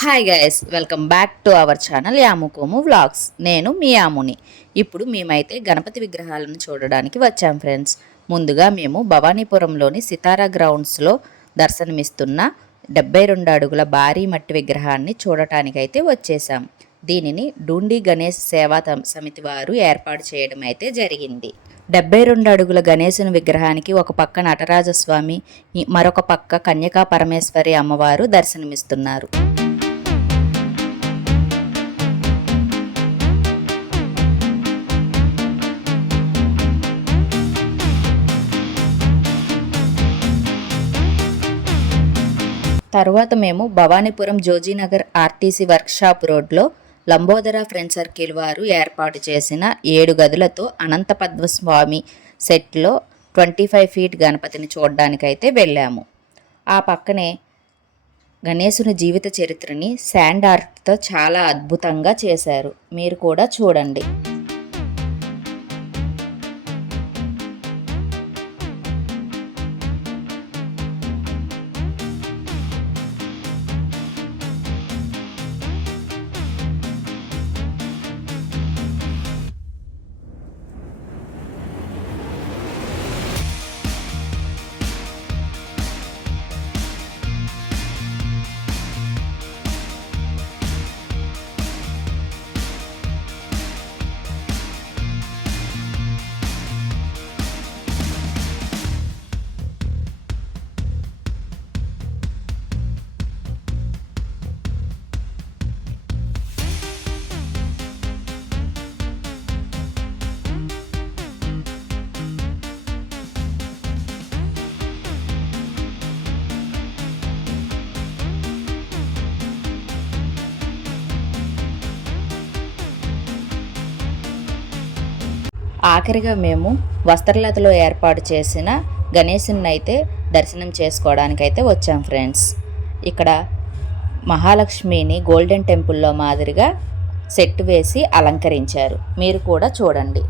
Hi guys, welcome back to our channel Yamukomu vlogs. నేను మీ యాముని. ఇప్పుడు మేమైతే గణపతి విగ్రహాలను చూడడానికి వచ్చాం ఫ్రెండ్స్. ముందుగా మేము భవానీపురంలోని సితారా గ్రౌండ్స్లో దర్శనమిస్తున్న 72 అడుగుల భారీ మట్టి విగ్రహాన్ని చూడటానికైతే వచ్చేసాం. దీనిని డూండి గణేష్ సేవా సమితి వారు ఏర్పాటు చేయడం అయితే జరిగింది. 72 అడుగుల గణేశుని విగ్రహానికి ఒక పక్క నటరాజస్వామి, మరొక పక్క కన్యకా పరమేశ్వరి అమ్మవారు దర్శనమిస్తున్నారు. తర్వాత మేము భవానీపురం జోజీనగర్ ఆర్టీసీ వర్క్షాప్ రోడ్లో లంబోదర ఫ్రెండ్ సర్కిల్ వారు ఏర్పాటు చేసిన 7 గదులతో అనంత పద్మస్వామి సెట్లో 25 ఫీట్ గణపతిని చూడడానికైతే వెళ్ళాము. ఆ పక్కనే గణేశుని జీవిత చరిత్రని శాండ్ ఆర్ట్తో చాలా అద్భుతంగా చేశారు. మీరు కూడా చూడండి. ఆఖరిగా మేము వస్త్రలతలో ఏర్పాటు చేసిన గణేశుని అయితే దర్శనం చేసుకోవడానికైతే వచ్చాం ఫ్రెండ్స్. ఇక్కడ మహాలక్ష్మిని గోల్డెన్ టెంపుల్లో మాదిరిగా సెట్ వేసి అలంకరించారు. మీరు కూడా చూడండి.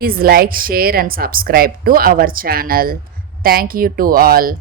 Please like, share and subscribe to our channel. Thank you to all.